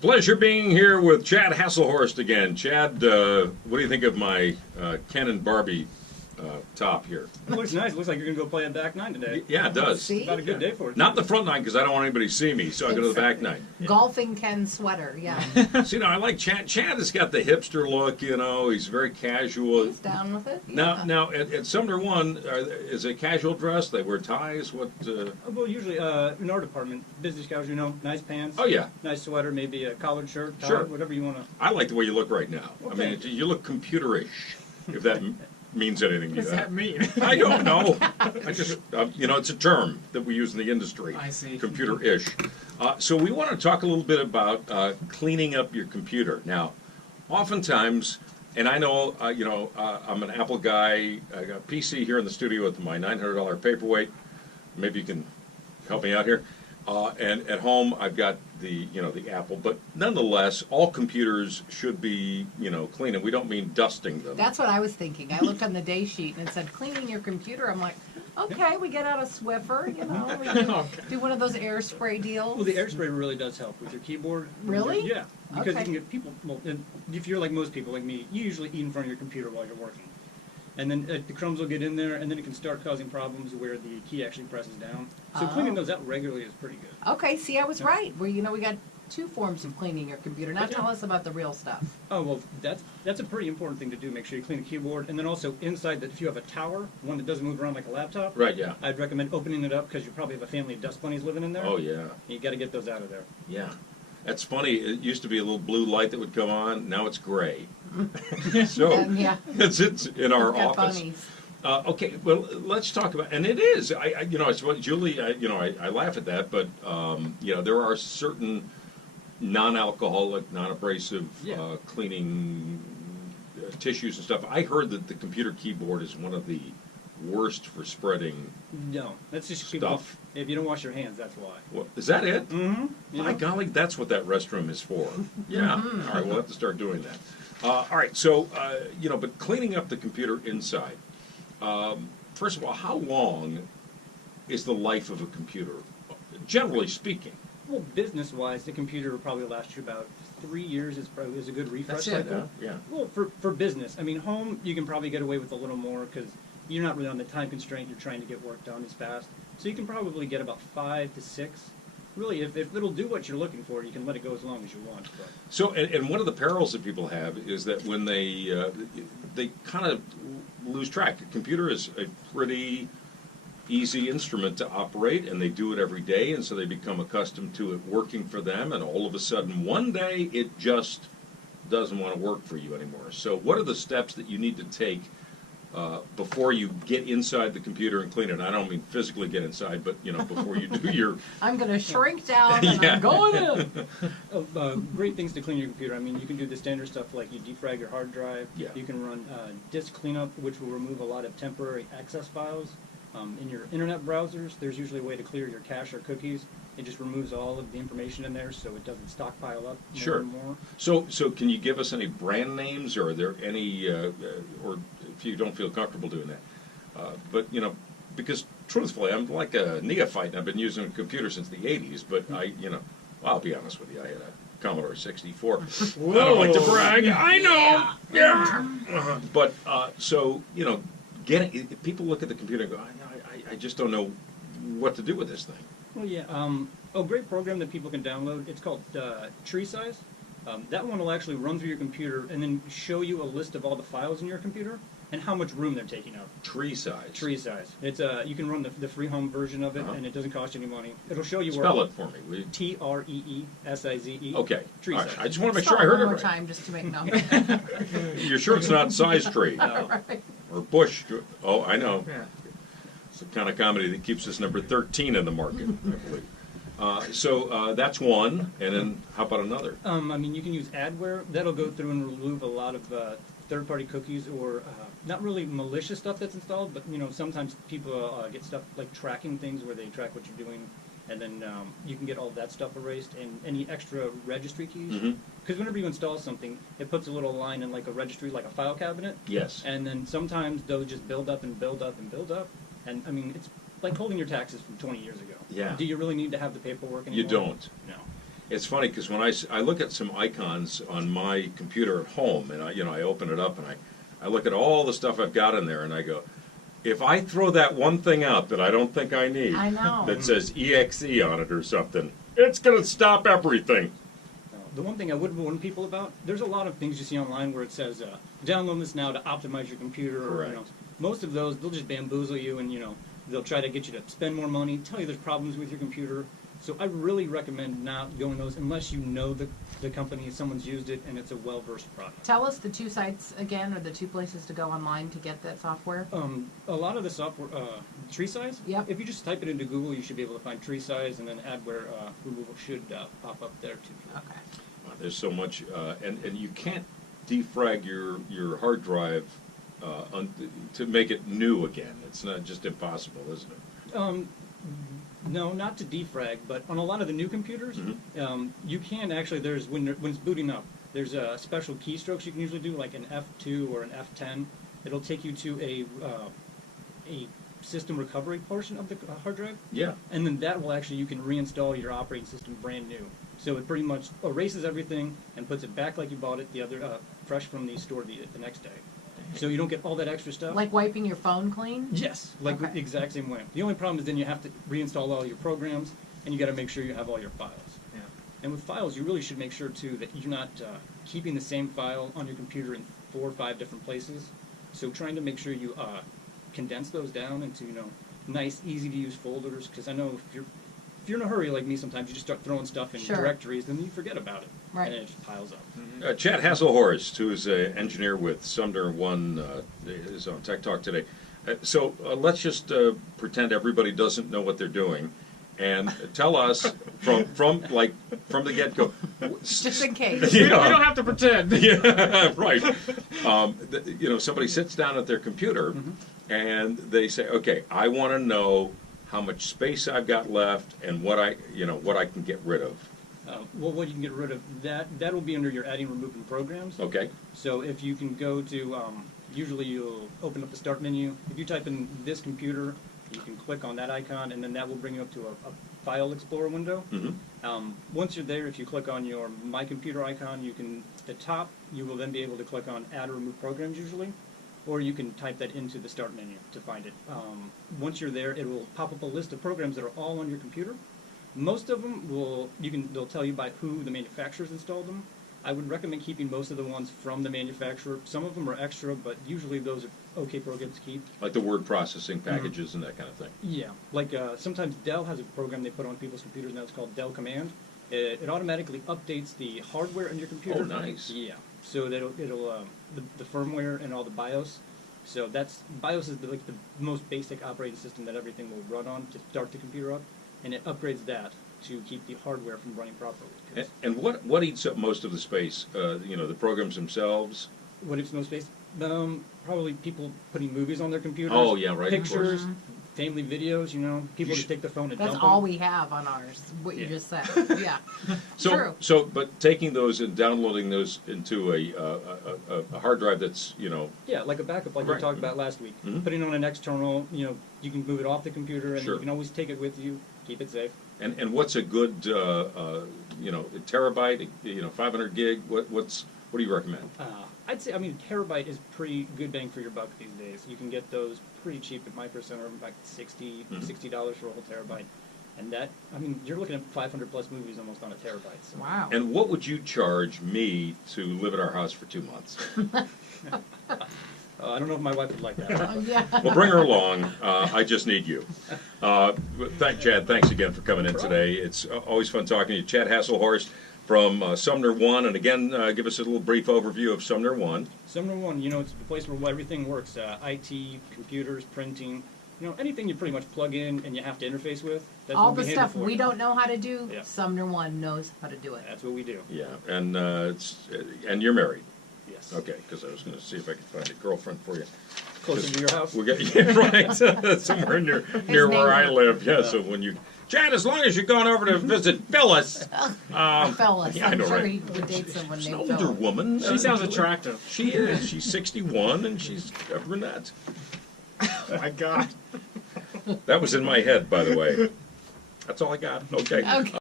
Pleasure being here with Chad Haselhorst again. Chad, what do you think of my Ken and Barbie top here? It looks nice. It looks like you're going to go play a back nine today. Yeah, it does. See? About a good day for it. Not the front nine because I don't want anybody to see me, so I go to the back nine. Golfing Ken sweater, yeah. See, I like Chad. Chad has got the hipster look, you know. He's very casual. He's down with it. Now, Yeah. at SumnerOne, is it casual dress? They wear ties? What? Well, usually in our department, business casual, you know, nice pants. Oh, yeah. Nice sweater, maybe a collared shirt, tie, Sure. whatever you want to. I like the way you look right now. Well, I mean, thanks. you look computerish, if that means anything to you. What does that mean? I don't know. I just, it's a term that we use in the industry. I see. Computer-ish. So we want to talk a little bit about cleaning up your computer. Now, oftentimes, and I know, I'm an Apple guy. I got a PC here in the studio with my $900 paperweight. Maybe you can help me out here. And at home, I've got the Apple, but nonetheless, all computers should be, clean, and we don't mean dusting them. That's what I was thinking. I looked on the day sheet and it said cleaning your computer. I'm like, okay, we get out a Swiffer, we do one of those air spray deals. Well, the air spray really does help with your keyboard. Really? Yeah. Because Okay. you can get people, well, and if you're like most people, like me, you usually eat in front of your computer while you're working. And then the crumbs will get in there, and then it can start causing problems where the key actually presses down. So cleaning those out regularly is pretty good. Okay, see, I was right. We got two forms of cleaning your computer. Now tell us about the real stuff. Oh, well, that's a pretty important thing to do. Make sure you clean the keyboard. And then also inside, that if you have a tower, one that doesn't move around like a laptop, Right, yeah. I'd recommend opening it up because you probably have a family of dust bunnies living in there. Oh, yeah. You got to get those out of there. Yeah. That's funny. It used to be a little blue light that would come on. Now it's gray. So Yeah. it's in our Got office. bunnies. Okay, well, let's talk about, and it is. I suppose Julie, I laugh at that, but there are certain non-alcoholic, non-abrasive Yeah. cleaning tissues and stuff. I heard that the computer keyboard is one of the worst for spreading. No, that's just Stuff. If you don't wash your hands, that's why. What, is that it? Mm-hmm. My golly, that's what that restroom is for. Yeah. All right, we'll have to start doing that. All right, so, but cleaning up the computer inside. First of all, how long is the life of a computer, generally speaking? Well, business-wise, the computer will probably last you about 3 years. Is a good refresh That's it, cycle. huh? Yeah. Well, for business, I mean, home you can probably get away with a little more because you're not really on the time constraint. You're trying to get work done as fast, so you can probably get about 5 to 6. Really, if it'll do what you're looking for, you can let it go as long as you want. But. So, and one of the perils that people have is that when they kind of lose track. A computer is a pretty easy instrument to operate, and they do it every day, and so they become accustomed to it working for them, and all of a sudden, one day, it just doesn't want to work for you anymore. So what are the steps that you need to take before you get inside the computer and clean it? I don't mean physically get inside, but before you do your I'm going to shrink down and Yeah. I'm going in. Great things to clean your computer. I mean, you can do the standard stuff like you defrag your hard drive. Yeah. You can run disk cleanup, which will remove a lot of temporary access files. In your internet browsers, there's usually a way to clear your cache or cookies. It just removes all of the information in there so it doesn't stockpile up more Sure. and more. So can you give us any brand names, or are there any, or if you don't feel comfortable doing that? But, because truthfully, I'm like a neophyte, and I've been using a computer since the 80s, but I'll be honest with you, I had a Commodore 64. I don't like to brag. I know. Yeah. But, people look at the computer and go, I just don't know what to do with this thing. Well, yeah. A great program that people can download. It's called Tree Size. That one will actually run through your computer and then show you a list of all the files in your computer and how much room they're taking up. Tree size. Tree Size. It's you can run the free home version of it, and it doesn't cost you any money. It'll show you Spell where. it for me, will you? TREESIZE. Okay. Tree All right. Size. I just want to make Spell sure I heard one it more right. time just to make note. You're sure it's not size tree Right. or bush? Oh, I know. Yeah. It's the kind of comedy that keeps us number 13 in the market, I believe. So that's one, and then how about another? I mean, you can use adware. That'll go through and remove a lot of third-party cookies or not really malicious stuff that's installed, but sometimes people get stuff like tracking things where they track what you're doing, and then you can get all of that stuff erased and any extra registry keys. Because whenever you install something, it puts a little line in like a registry, like a file cabinet. Yes. And then sometimes those just build up and build up and build up. And I mean, it's like holding your taxes from 20 years ago. Yeah. Do you really need to have the paperwork anymore? You don't. No. It's funny because when I look at some icons on my computer at home, and I open it up and I look at all the stuff I've got in there, and I go, if I throw that one thing out that I don't think I need, I know. that says EXE on it or something, it's going to stop everything. The one thing I would warn people about, there's a lot of things you see online where it says, download this now to optimize your computer. Or, Correct. most of those, they'll just bamboozle you and, they'll try to get you to spend more money, tell you there's problems with your computer. So I really recommend not going those unless you know the company, someone's used it, and it's a well-versed product. Tell us the 2 sites again, or the 2 places to go online to get that software. A lot of the software, tree size, Yep. if you just type it into Google, you should be able to find tree size, and then adware removal should pop up there too. Okay. There's so much, and you can't defrag your hard drive to make it new again. It's not just impossible, isn't it? No, not to defrag, but on a lot of the new computers, you can actually, when it's booting up, there's special keystrokes you can usually do, like an F2 or an F10. It'll take you to a system recovery portion of the hard drive. Yeah. And then that will actually, you can reinstall your operating system brand new. So it pretty much erases everything and puts it back like you bought it fresh from the store the next day. So you don't get all that extra stuff. Like wiping your phone clean? Yes, like Okay. the exact same way. The only problem is then you have to reinstall all your programs, and you got to make sure you have all your files. Yeah. And with files, you really should make sure too that you're not keeping the same file on your computer in 4 or 5 different places. So trying to make sure you condense those down into nice, easy to use folders. Because I know if you're in a hurry like me, sometimes you just start throwing stuff in Sure. directories, then you forget about it, Right. and then it just piles up. Chad Haselhorst, who is an engineer with SumnerOne, is on Tech Talk today. So let's just pretend everybody doesn't know what they're doing, and tell us from the get-go. Just in case. We don't have to pretend. Yeah, right. Somebody sits down at their computer, and they say, "Okay, I want to know how much space I've got left and what I can get rid of." Well, what you can get rid of, that will be under your adding, removing programs. Okay. So if you can go to, usually you'll open up the start menu. If you type in this computer, you can click on that icon, and then that will bring you up to a file explorer window. Once you're there, if you click on your My Computer icon, at the top, you will then be able to click on Add or Remove Programs usually, or you can type that into the start menu to find it. Once you're there, it will pop up a list of programs that are all on your computer. Most of them they'll tell you by who the manufacturers installed them. I would recommend keeping most of the ones from the manufacturer. Some of them are extra, but usually those are okay programs to keep. Like the word processing packages and that kind of thing. Yeah, like sometimes Dell has a program they put on people's computers now. It's called Dell Command. It automatically updates the hardware in your computer. Oh, nice. Yeah, so that it'll the firmware and all the BIOS. So BIOS is the most basic operating system that everything will run on to start the computer up, and it upgrades that to keep the hardware from running properly. And what eats up most of the space? The programs themselves. What eats most space? Probably people putting movies on their computers. Oh, yeah, right, of Pictures, family videos. People just take their phone and That's dump all them. we have on ours, what you Yeah. just said. Yeah. So, True. but taking those and downloading those into a hard drive that's Yeah, like a backup, like Right. we talked about last week. Mhm. Putting on an external, you can move it off the computer, and Sure. you can always take it with you, keep it safe. and what's a good a terabyte? 500 gig. What do you recommend? I'd say, terabyte is pretty good bang for your buck these days. You can get those pretty cheap at Micro Center, like $60 for a whole terabyte. And that, you're looking at 500 plus movies almost on a terabyte. So. Wow. And what would you charge me to live at our house for 2 months? I don't know if my wife would like that. Yeah. Well, bring her along. I just need you. Chad, thanks again for coming in today. It's always fun talking to you. Chad Haselhorst from SumnerOne. And again, give us a little brief overview of SumnerOne. SumnerOne, it's the place where everything works. IT, computers, printing, anything you pretty much plug in and you have to interface with. That's All what the we handle stuff for we you. don't know how to do, Yeah. SumnerOne knows how to do it. That's what we do. Yeah, and and you're married. Yes. Okay, because I was going to see if I could find a girlfriend for you. Closer to your house. We got right somewhere near where I live. Yeah, so when you Chad, as long as you're going over to visit Phyllis. Phyllis. Yeah, I I'm know, sure right? he would date someone She's an named older Phyllis. woman. She sounds attractive. She is. She's 61 and she's a brunette. Oh my God. That was in my head, by the way. That's all I got. Okay. Okay.